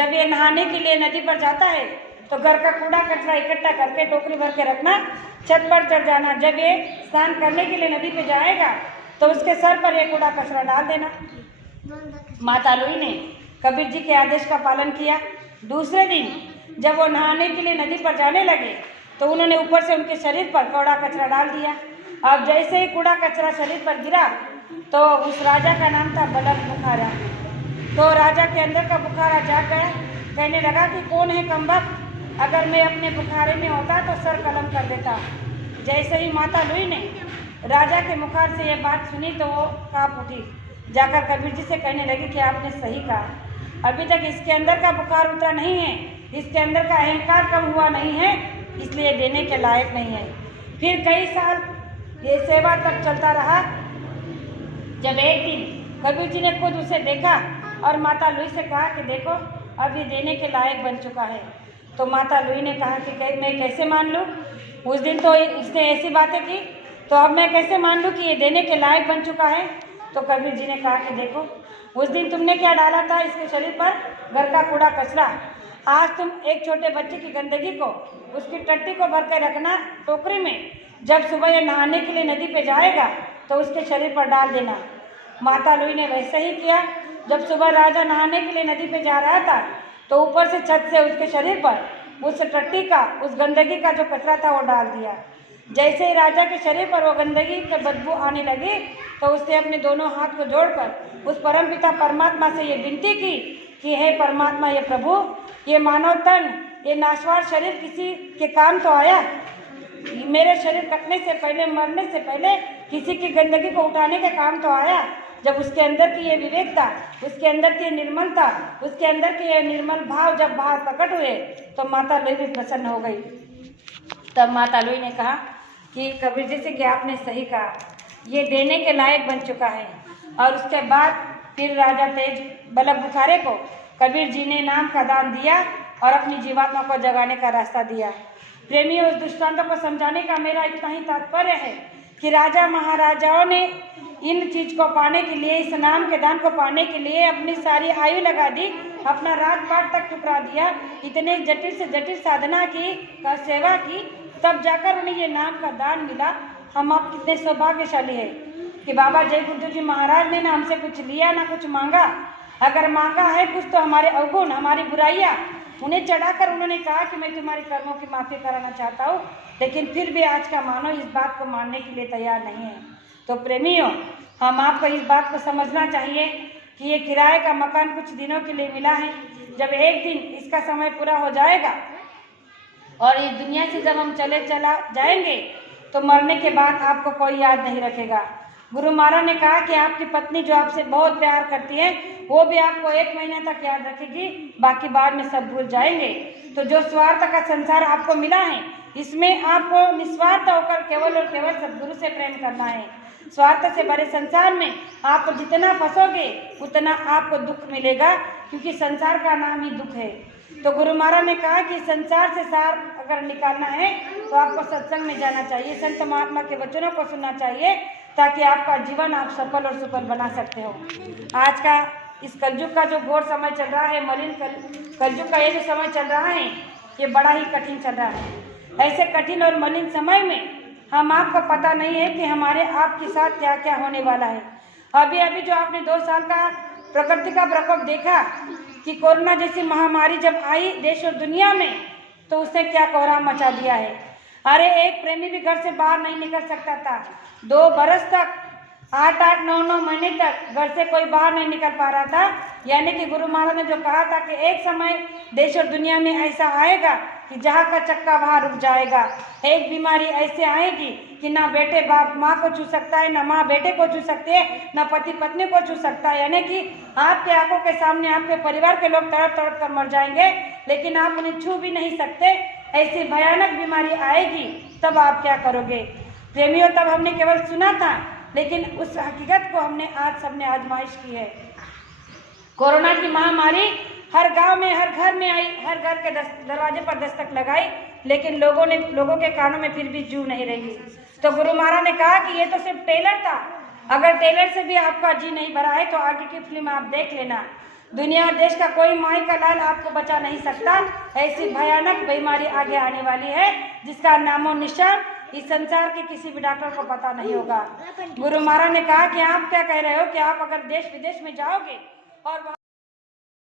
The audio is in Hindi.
जब ये नहाने के लिए नदी पर जाता है तो घर का कूड़ा कचरा इकट्ठा करके टोकरी भर के रखना, छत पर चढ़ जाना। जब ये स्नान करने के लिए नदी पे जाएगा तो उसके सर पर ये कूड़ा कचरा डाल देना। माता लुई ने कबीर जी के आदेश का पालन किया। दूसरे दिन जब वो नहाने के लिए नदी पर जाने लगे तो उन्होंने ऊपर से उनके शरीर पर कूड़ा कचरा डाल दिया। अब जैसे ही कूड़ा कचरा शरीर पर गिरा तो उस राजा का नाम था बलक बुखारा। तो राजा के अंदर का बुखारा जाग गया, कहने लगा कि कौन है कमबख्त, अगर मैं अपने बुखारे में होता तो सर कलम कर देता। जैसे ही माता लुई ने राजा के मुखार से यह बात सुनी तो वो काँप उठी, जाकर कबीर जी से कहने लगी कि आपने सही कहा, अभी तक इसके अंदर का बुखार उतरा नहीं है, इसके अंदर का अहंकार कम हुआ नहीं है, इसलिए देने के लायक नहीं है। फिर कई साल ये सेवा तक चलता रहा। जब एक दिन कबीर जी ने खुद उसे देखा और माता लुई से कहा कि देखो अब ये देने के लायक बन चुका है। तो माता लुई ने कहा कि मैं कैसे मान लूँ, उस दिन तो इसने ऐसी बातें की, तो अब मैं कैसे मान लूँ कि ये देने के लायक बन चुका है। तो कबीर जी ने कहा कि देखो उस दिन तुमने क्या डाला था इसके शरीर पर, घर का कूड़ा कचरा। आज तुम एक छोटे बच्चे की गंदगी को, उसकी टट्टी को भर कर रखना टोकरी में, जब सुबह ये नहाने के लिए नदी पे जाएगा तो उसके शरीर पर डाल देना। माता लुई ने वैसे ही किया। जब सुबह राजा नहाने के लिए नदी पे जा रहा था तो ऊपर से छत से उसके शरीर पर उस टट्टी का, उस गंदगी का जो कचरा था वो डाल दिया। जैसे ही राजा के शरीर पर वो गंदगी की बदबू आने लगी तो उसने अपने दोनों हाथ को जोड़कर उस परमपिता परमात्मा से ये विनती की कि हे परमात्मा, ये प्रभु, ये मानव तन, ये नाशवान शरीर किसी के काम तो आया, मेरे शरीर कटने से पहले, मरने से पहले किसी की गंदगी को उठाने के काम तो आया। जब उसके अंदर की ये विवेकता, उसके अंदर की निर्मलता, उसके अंदर के ये निर्मल भाव जब बाहर प्रकट हुए तो माता लुई भी प्रसन्न हो गई। तब माता लुई ने कहा कि कबीर जी से कि आपने सही कहा, ये देने के लायक बन चुका है। और उसके बाद फिर राजा तेज बलक बुखारे को कबीर जी ने नाम का दान दिया और अपनी जीवात्मा को जगाने का रास्ता दिया। प्रेमियों, इस दृष्टांतों को समझाने का मेरा इतना ही तात्पर्य है कि राजा महाराजाओं ने इन चीज को पाने के लिए, इस नाम के दान को पाने के लिए अपनी सारी आयु लगा दी, अपना राजपाट तक ठुकरा दिया, इतने जटिल से जटिल साधना की, का सेवा की, तब जाकर उन्हें ये नाम का दान मिला। हम आप कितने सौभाग्यशाली है कि बाबा जय गुरुदेव जी महाराज ने ना हमसे कुछ लिया ना कुछ मांगा। अगर मांगा है कुछ तो हमारे अवगुण, हमारी बुराइयाँ, उन्हें चढ़ाकर उन्होंने कहा कि मैं तुम्हारे कर्मों की माफ़ी कराना चाहता हूँ, लेकिन फिर भी आज का मानव इस बात को मानने के लिए तैयार नहीं है। तो प्रेमियों, हम आपको इस बात को समझना चाहिए कि ये किराए का मकान कुछ दिनों के लिए मिला है। जब एक दिन इसका समय पूरा हो जाएगा और इस दुनिया से जब हम चला जाएंगे तो मरने के बाद आपको कोई याद नहीं रखेगा। गुरु महाराज ने कहा कि आपकी पत्नी जो आपसे बहुत प्यार करती है वो भी आपको 1 महीने तक याद रखेगी, बाकी बाद में सब भूल जाएंगे। तो जो स्वार्थ का संसार आपको मिला है, इसमें आपको निस्वार्थ होकर केवल और केवल सद्गुरु से प्रेम करना है। स्वार्थ से भरे संसार में आप जितना फंसोगे उतना आपको दुख मिलेगा, क्योंकि संसार का नाम ही दुख है। तो गुरु महाराज ने कहा कि संसार से सार अगर निकालना है तो आपको सत्संग में जाना चाहिए, संत महात्मा के वचनों को सुनना चाहिए, ताकि आपका जीवन आप सफल और सुफल बना सकते हो। आज का इस कलयुग का जो घोर समय चल रहा है, मलिन कलयुग का ये जो समय चल रहा है, ये बड़ा ही कठिन चल रहा है। ऐसे कठिन और मलिन समय में हम आपको पता नहीं है कि हमारे आपके साथ क्या क्या होने वाला है। अभी अभी जो आपने 2 साल का प्रकृति का प्रकोप देखा कि कोरोना जैसी महामारी जब आई देश और दुनिया में, तो उसने क्या कोहराम मचा दिया है। अरे एक प्रेमी भी घर से बाहर नहीं निकल सकता था। 2 बरस तक, 8-8, 9-9 महीने तक घर से कोई बाहर नहीं निकल पा रहा था। यानी कि गुरु महाराज ने जो कहा था कि एक समय देश और दुनिया में ऐसा आएगा कि जहाँ का चक्का वहाँ रुक जाएगा। एक बीमारी ऐसे आएगी कि ना बेटे बाप माँ को छू सकता है, ना माँ बेटे को छू सकती है, ना पति पत्नी को छू सकता है। यानी कि आपके आंखों के सामने आपके परिवार के लोग तड़प तड़प कर मर जाएंगे, लेकिन आप उन्हें छू भी नहीं सकते। ऐसी भयानक बीमारी आएगी, तब आप क्या करोगे? प्रेमियों, तब हमने केवल सुना था, लेकिन उस हकीकत को हमने आज सबने आजमाइश की है। कोरोना की महामारी हर गांव में, हर घर में आई, हर घर के दरवाजे पर दस्तक लगाई, लेकिन लोगों के कानों में फिर भी जू नहीं रही। तो गुरु महाराज ने कहा कि ये तो सिर्फ ट्रेलर था, अगर ट्रेलर से भी आपका जी नहीं भरा है तो आगे की फिल्म आप देख लेना। दुनिया और देश का कोई माई का लाल आपको बचा नहीं सकता। ऐसी भयानक बीमारी आगे आने वाली है जिसका नामो निशान इस संसार के किसी भी डॉक्टर को पता नहीं होगा। गुरु महाराज ने कहा कि आप क्या कह रहे हो कि आप अगर देश विदेश में जाओगे और